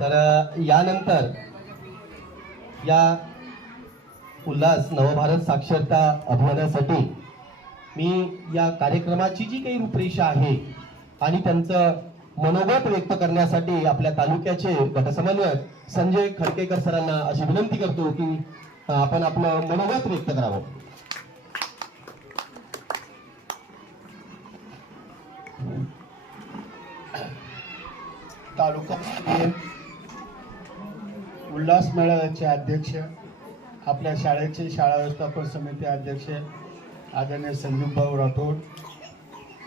तर यानंतर या उल्हास नवभारत साक्षरता अभियानासाठी मी या कार्यक्रमाची जी काही रूपरेषा आहे आणि त्यांचं मनोगत व्यक्त करण्यासाठी आपल्या तालुक्याचे गटसमन्वयक संजय खडकेकर सरांना अशी विनंती करतो की आपण आपलं मनोगत व्यक्त करावं. तालुका उल्हास मेळाव्याचे अध्यक्ष, आपल्या शाळेचे शाळा व्यवस्थापन समिती अध्यक्ष आदरणीय संदीपभाऊ राठोड,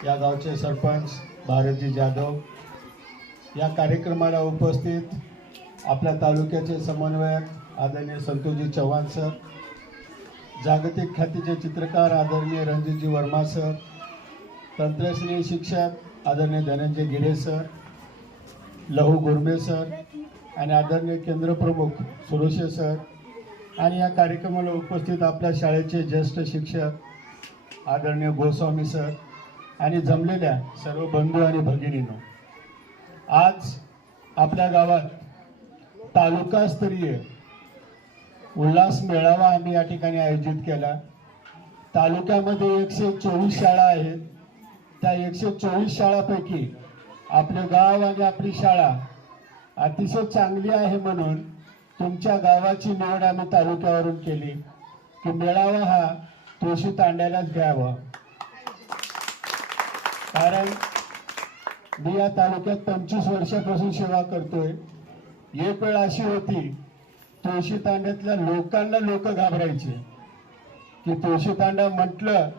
या गावचे सरपंच भारतजी जाधव, या कार्यक्रमाला उपस्थित आपल्या तालुक्याचे समन्वयक आदरणीय संतोषजी चव्हाण सर, जागतिक ख्यातीचे चित्रकार आदरणीय रणजितजी वर्मा सर, तंत्रज्ञ शिक्षक आदरणीय धनंजय गिरे सर, लहू गुरमे सर आणि आदरणीय केंद्रप्रमुख सुरोशे सर, आणि या कार्यक्रमाला उपस्थित आपल्या शाळेचे ज्येष्ठ शिक्षक आदरणीय गोस्वामी सर आणि जमलेल्या सर्व बंधू आणि भगिनींनो, आज आपल्या गावात तालुकास्तरीय उल्हास मेळावा आम्ही या ठिकाणी आयोजित केला. तालुक्यामध्ये 124 शाळा आहेत. त्या 124 शाळांपैकी आपले गाव आणि आपली शाळा अतिशय चांगली आहे म्हणून तुमच्या गावाची निवड आम्ही तालुक्यावरून केली की मेळावा हा तुळशी तांड्यालाच घ्यावा. कारण मी या तालुक्यात 25 वर्षापासून सेवा करतोय. एक वेळ अशी होती, तुळशी तांड्यातल्या लोकांना लोक घाबरायचे की तुळशी तांडा म्हटलं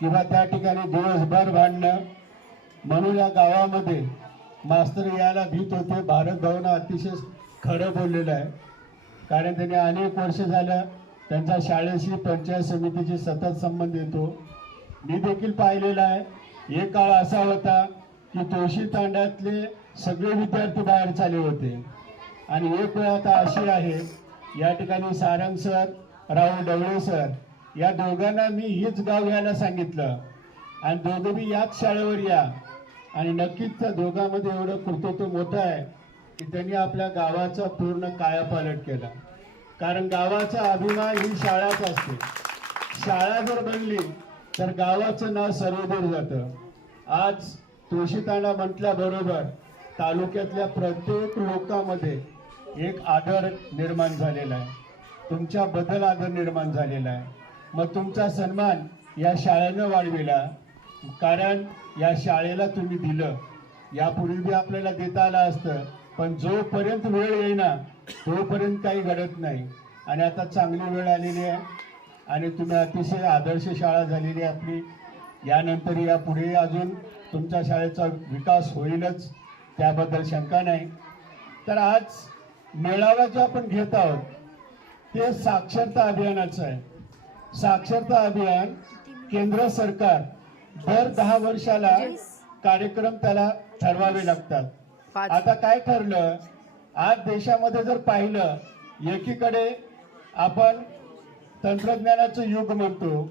किंवा त्या ठिकाणी दिवसभर भांडणं, म्हणून या गावामध्ये मास्तर यायला भीत होते. भारत भाऊनं अतिशय खरं बोललेलं आहे, कारण त्यांनी अनेक वर्ष झालं त्यांच्या शाळेशी पंचायत समितीशी सतत संबंध येतो. मी देखील पाहिलेला आहे. एक काळ असा होता की तुळशी तांड्यातले सगळे विद्यार्थी बाहेर चालले होते, आणि एक वेळ आता अशी आहे, या ठिकाणी सारंग सर, राहुल डवळे सर, या दोघांना मी हीच गाव यायला सांगितलं आणि दोघं बी याच शाळेवर या, आणि नक्कीच त्या दोघांमध्ये एवढं कर्तृत्व मोठं आहे की त्यांनी आपल्या गावाचा पूर्ण कायापालट केला. कारण गावाचा अभिमान ही शाळाच असते. शाळा जर बनली तर गावाचं नाव सर्वदूर जातं. आज तुळशीतांडा म्हटल्याबरोबर तालुक्यातल्या प्रत्येक लोकांमध्ये एक आदर निर्माण झालेला आहे. तुमच्याबद्दल आदर निर्माण झालेला आहे. मग तुमचा सन्मान या शाळेनं वाढविला, कारण या शाळेला तुम्ही दिलं. यापूर्वी बी आपल्याला देता आलं असतं, पण जोपर्यंत वेळ येईना तोपर्यंत काही घडत नाही. आणि आता चांगली वेळ आलेली आहे आणि तुम्ही अतिशय आदर्श शाळा झालेली आहे आपली. यानंतर यापुढे अजून तुमच्या शाळेचा विकास होईलच, त्याबद्दल शंका नाही. तर आज मेळावा जो आपण घेत आहोत ते साक्षरता अभियानाचं आहे. साक्षरता अभियान केंद्र सरकार दर 10 वर्षाला कार्यक्रम त्याला ठरवावे लागतात. आता काय ठरलं, आज देशामध्ये जर पाहिलं, एकीकडे आपण तंत्रज्ञानाचं युग म्हणतो,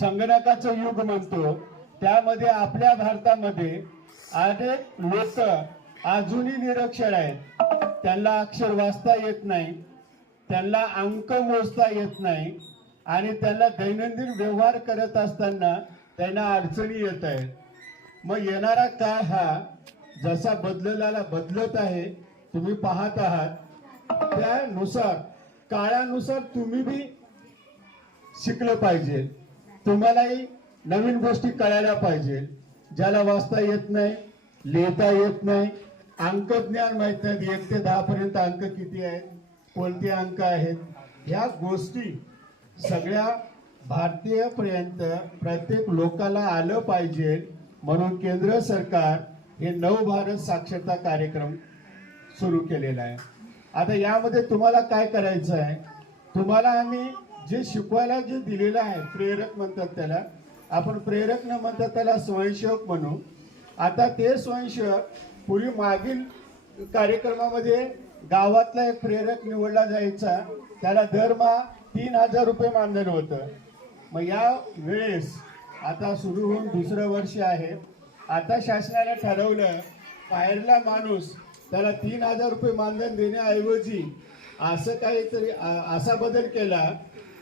संगणकाचं युग म्हणतो, त्यामध्ये आपल्या भारतामध्ये अनेक लोक अजूनही निरक्षर आहेत. त्यांना अक्षर वाचता येत नाही, त्यांना अंक मोजता येत नाही, आणि त्यांना दैनंदिन व्यवहार करत असताना त्यांना अडचणी येत आहेत. मग येणारा काळ हा जसा बदलत आहे, तुम्ही पाहत आहात, त्यानुसार काळानुसार तुम्ही बी शिकलं पाहिजे. तुम्हालाही नवीन गोष्टी कळायला पाहिजे. ज्याला वाचता येत नाही, लिहिता येत नाही, अंक ज्ञान माहित नाही, 1 ते 10 पर्यंत अंक किती आहेत, कोणते अंक आहेत, ह्या गोष्टी सगळ्या भारतीयपर्यंत प्रत्येक लोकाला आलं पाहिजे. म्हणून केंद्र सरकार हे नवभारत साक्षरता कार्यक्रम सुरू केलेला आहे. आता यामध्ये तुम्हाला काय करायचं आहे, तुम्हाला आम्ही जे शिकवायला जे दिलेलं आहे, प्रेरक म्हणतात त्याला, आपण प्रेरक न म्हणतात त्याला स्वयंसेवक म्हणू. आता ते स्वयंसेवक पूर्वी मागील कार्यक्रमामध्ये गावातला एक प्रेरक निवडला जायचा, त्याला दरमहा 3000 रुपये मानधन होतं. मग या वेळेस आता सुरू होऊन दुसरं वर्ष आहे, आता शासनाने ठरवलं बाहेरला माणूस त्याला 3,000 रुपये मानधन देण्याऐवजी असं काहीतरी असा बदल केला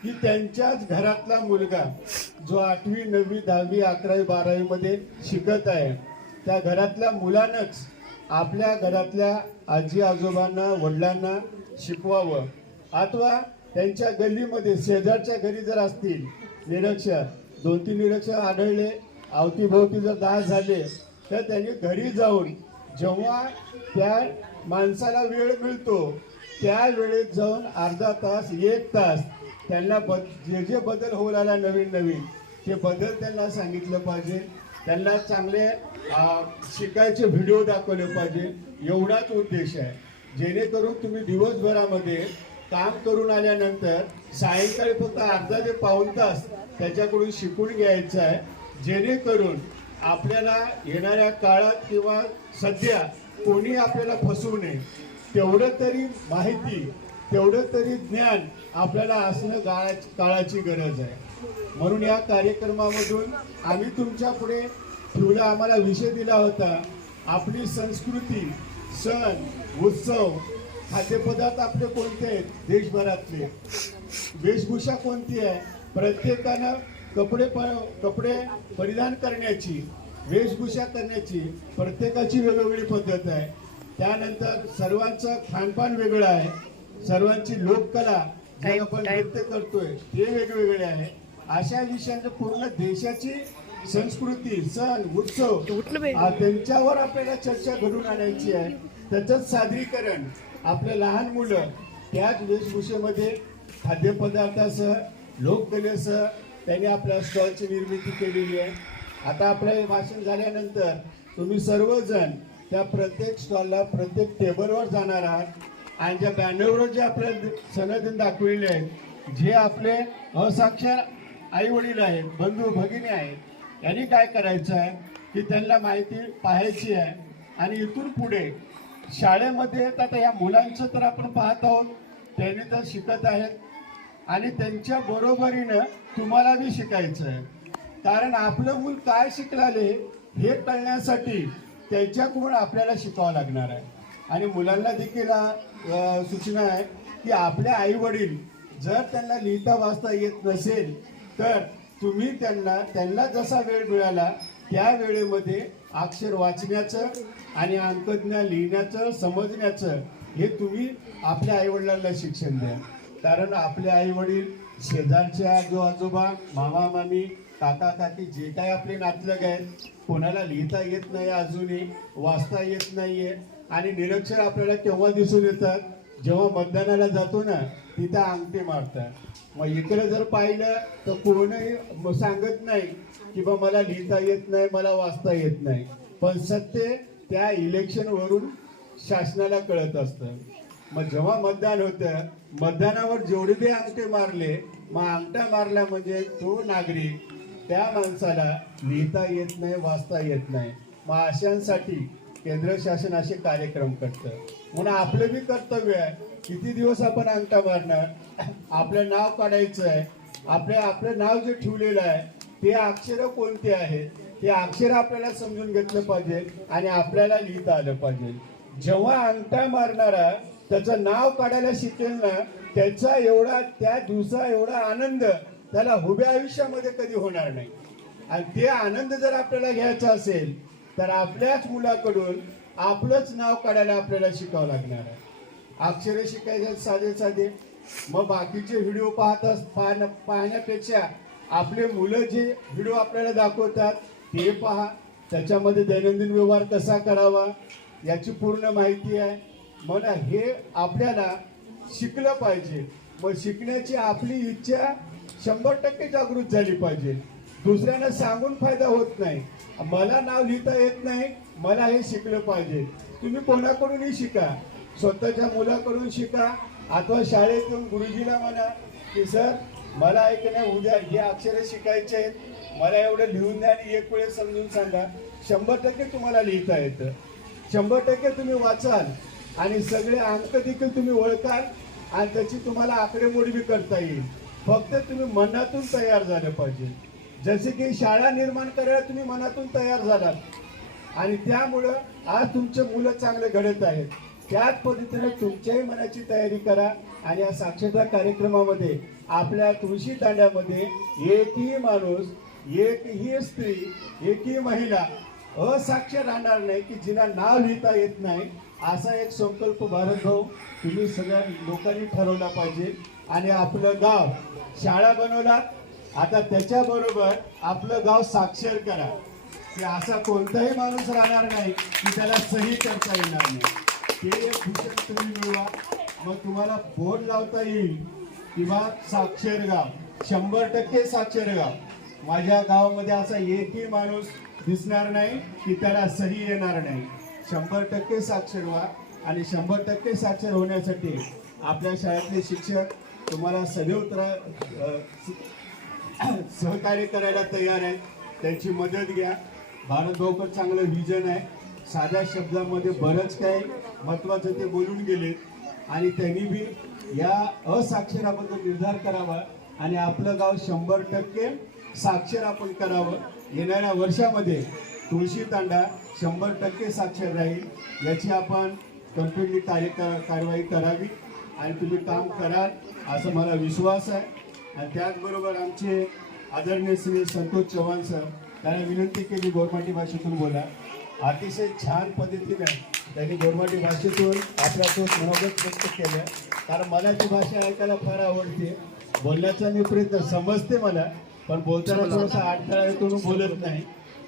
की त्यांच्याच घरातला मुलगा जो 8वी 9वी 10वी 11वी 12वी मध्ये शिकत आहे त्या घरातल्या मुलानंच आपल्या घरातल्या आजी आजोबांना वडिलांना शिकवावं अथवा त्यांच्या गल्लीमध्ये शेजारच्या घरी जर असतील निरक्षर 2-3 निरक्षर आढळले अवतीभोवती जर 10 झाले तर त्यांनी घरी जाऊन जेव्हा त्या माणसाला वेळ मिळतो त्या वेळेत जाऊन अर्धा तास 1 तास त्यांना जे जे बदल होऊ लागला नवीन ते बदल त्यांना सांगितलं पाहिजे त्यांना चांगले शिकायचे व्हिडिओ दाखवले पाहिजे एवढाच उद्देश आहे जेणेकरून तुम्ही दिवसभरामध्ये काम करून आल्यानंतर सायंकाळी फक्त अर्धा ते पाऊण तास त्याच्याकडून शिकून घ्यायचं आहे जेणेकरून आपल्याला येणाऱ्या काळात किंवा सध्या कोणी आपल्याला फसवू नये तेवढं तरी माहिती तेवढं तरी ज्ञान आपल्याला असणं काळाची गरज आहे म्हणून या कार्यक्रमामधून आम्ही तुमच्या पुढे ठेवला आम्हाला विषय दिला होता आपली संस्कृती सण उत्सव खाद्यपदार्थ आपले कोणते आहेत देशभरातले वेशभूषा कोणती आहे प्रत्येकानं कपडे परिधान करण्याची वेशभूषा करण्याची प्रत्येकाची वेगवेगळी पद्धत आहे त्यानंतर सर्वांचं खानपान वेगळं आहे सर्वांची लोककला जे आपण नृत्य करतोय ते वेगवेगळे आहे अशा विषयांचं पूर्ण देशाची संस्कृती सण उत्सव त्यांच्यावर आपल्याला चर्चा घडून आणायची आहे त्याचंच सादरीकरण आपले लहान मुलं त्याच वेशभूषेमध्ये खाद्यपदार्थासह लोककलेसह त्यांनी आपल्या स्टॉलची निर्मिती केलेली आहे आता आपलं हे भाषण झाल्यानंतर तुम्ही सर्वजण त्या प्रत्येक स्टॉलला प्रत्येक टेबलवर जाणार आहात आणि ज्या बॅनरवर जे आपल्याला सनद दाखवलेले आहेत जे आपले असाक्षर आई वडील आहेत बंधू भगिनी आहेत यांनी काय करायचं आहे की त्यांना माहिती पाहायची आहे आणि इथून पुढे शाळेमध्ये आता या मुलांचं तर आपण पाहत आहोत त्यांनी तर शिकत आहेत आणि त्यांच्या बरोबरीनं तुम्हाला बी शिकायचं आहे कारण आपलं मूल काय शिकलाले हे कळण्यासाठी त्यांच्याकडून आपल्याला शिकावं लागणार आहे आणि मुलांना देखील सूचना आहे की आपले आई वडील जर त्यांना लिहिता वाचता येत नसेल तर तुम्ही त्यांना जसा वेळ मिळाला त्या वेळेमध्ये अक्षर वाचण्याचं आणि अंकज्ञान लिहिण्याचं समजण्याचं हे तुम्ही आपल्या आईवडिलांना शिक्षण द्या कारण आपले आईवडील शेजारचे आजोबा मामा मामी काका काकी जे काही आपले नातलग आहेत कोणाला लिहिता येत नाही अजूनही वाचता येत नाहीये आणि निरक्षर आपल्याला केव्हा दिसून येतात जेव्हा मतदानाला जातो ना तिथं अंगठी मारतात मग इकडे जर पाहिलं तर कोणीही सांगत नाही की बा मला लिहिता येत नाही मला वाचता येत नाही पण सत्य त्या इलेक्शन वरून शासनाला कळत असतं मग जेव्हा मतदान होतं मतदानावर जेवढे ते अंगठे मारले मग अंगठा मारला म्हणजे तो नागरिक त्या माणसाला लिहिता येत नाही वाचता येत नाही मग अशांसाठी केंद्र शासन असे कार्यक्रम करतं म्हणून आपलं बी कर्तव्य आहे किती दिवस आपण अंगठा मारणार आपलं नाव काढायचं आहे आपलं नाव जे ठेवलेलं आहे ते अक्षर कोणते आहेत ते अक्षर आपल्याला समजून घेतलं पाहिजे आणि आपल्याला लिहिता आलं पाहिजे जेव्हा अंगठा मारणारा त्याचं नाव काढायला शिकेल ना त्याचा त्या दिवसा एवढा आनंद त्याला उभ्या आयुष्यामध्ये कधी होणार नाही आणि ते आनंद जर आपल्याला घ्यायचा असेल तर आपल्याच मुलाकडून आपलंच नाव काढायला आपल्याला शिकावं लागणार आहे अक्षरे शिकायचे साधे मग बाकीचे व्हिडिओ पाहण्यापेक्षा आपले मुलं जे व्हिडिओ आपल्याला दाखवतात ते पहा त्याच्यामध्ये दैनंदिन व्यवहार कसा करावा याची पूर्ण माहिती आहे मग हे आपल्याला शिकलं पाहिजे मग शिकण्याची आपली इच्छा 100% जागृत झाली पाहिजे दुसऱ्यांना सांगून फायदा होत नाही मला नाव लिहिता येत नाही मला हे शिकलं पाहिजे तुम्ही कोणाकडूनही शिका स्वतःच्या मुलाकडून शिका अथवा शाळेतून गुरुजीला म्हणा की सर मला ऐकण्या उद्या हे अक्षरे शिकायचे आहेत मला एवढं लिहून द्या आणि एक वेळेस समजून सांगा 100% तुम्हाला लिहिता येतं 100% तुम्ही वाचाल आणि सगळे अंक देखील तुम्ही ओळखाल आणि त्याची तुम्हाला आकडेमोडी बी करता येईल फक्त तुम्ही मनातून तयार झालं पाहिजे जसे की शाळा निर्माण करायला तुम्ही मनातून तयार झालात आणि त्यामुळं आज तुमचे मुलं चांगले घडत आहेत. त्याच पद्धतीने तुमच्याही मनाची तयारी करा आणि या साक्षरता कार्यक्रमामध्ये आपल्या तुळशी तांड्यामध्ये एकही माणूस, एकही स्त्री, एकही महिला असाक्षर राहणार नाही की जिला नाव लिहिता येत नाही. असा एक संकल्प भारत भाऊ तुम्ही सगळ्या लोकांनी ठरवला पाहिजे. आणि आपलं गाव शाळा बनवलात, आता त्याच्याबरोबर आपलं गाव साक्षर करा की असा कोणताही माणूस राहणार नाही की त्याला सही करता येणार नाही. ते एक भूषण तुम्ही मिळवा. मग तुम्हाला बोर्ड लावता येईल किंवा साक्षर गाव, 100% साक्षर गाव. माझ्या गावामध्ये असा एकही माणूस दिसणार नाही की त्याला सही येणार नाही. 100% साक्षर व्हा. आणि 100% साक्षर होण्यासाठी आपल्या शाळेतले शिक्षक तुम्हाला सदैव सहकार्य करायला तयार आहेत. त्यांची मदत घ्या. भारत भाऊकर चांगलं विजन आहे. साध्या शब्दामध्ये बरंच काही महत्त्वाचं ते बोलून गेले आणि त्यांनी बी या असाक्षराबद्दल निर्धार करावा आणि आपलं गाव 100% साक्षर आपण करावं. येणाऱ्या वर्षामध्ये तुळशी तांडा 100% साक्षर राहील याची आपण कम्प्लिटली कारवाई करावी आणि तुम्ही काम कराल असं मला विश्वास आहे. आणि त्याचबरोबर आमचे आदरणीय श्री संतोष चव्हाण सर, त्यांना विनंती केली गोरमाटी भाषेतून बोला. अतिशय छान पद्धतीने त्यांनी गोरमाटी भाषेतून आपला तो मनोगत व्यक्त केलं. कारण मला ती भाषा ऐकायला फार आवडते. बोलण्याचा मी प्रयत्न समजते मला, पण बोलताना थोडासा अडथळा येतो म्हणून बोलत नाही.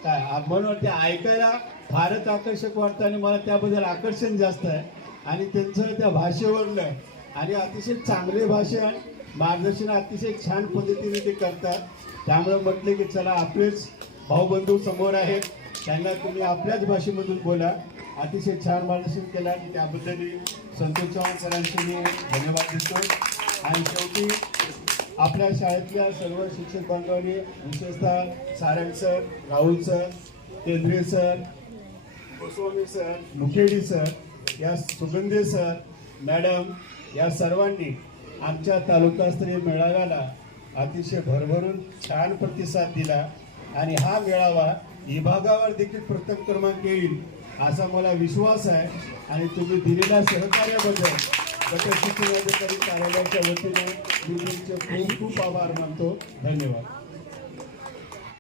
काय म्हणून वाटते ऐकायला फारच आकर्षक वाटतं आणि मला त्याबद्दल आकर्षण जास्त आहे. आणि त्यांचं त्या भाषेवरलं आणि अतिशय चांगले भाषा मार्गदर्शन अतिशय छान पद्धतीने ते करतात. त्यामुळे म्हटले की चला आपलेच भाऊबंधू समोर आहेत, त्यांना तुम्ही आपल्याच भाषेमधून बोला. अतिशय छान मार्गदर्शन केलं आणि त्याबद्दल संतोष चव्हाण सरांचे मी धन्यवाद देतो. आणि शेवटी आपल्या शाळेतल्या सर्व शिक्षक बांधवांनी, विशेषतः सारंग सर, राहुल सर, केंद्रे सर, गोस्वामी सर, मुखेडी सर, या सुगंधे सर, मॅडम, या सर्वांनी आमच्या तालुकास्तरीय मेळाव्याला अतिशय भरभरून छान प्रतिसाद दिला. आणि हा मेळावा विभागावर देखील प्रथम क्रमांक येईल असा मला विश्वास आहे. आणि तुम्ही दिलेल्या सहकार्याबद्दल गट शिक्षणाधिकारी कार्यालयाच्या वतीने मी तुमचे खूप खूप आभार मानतो. धन्यवाद.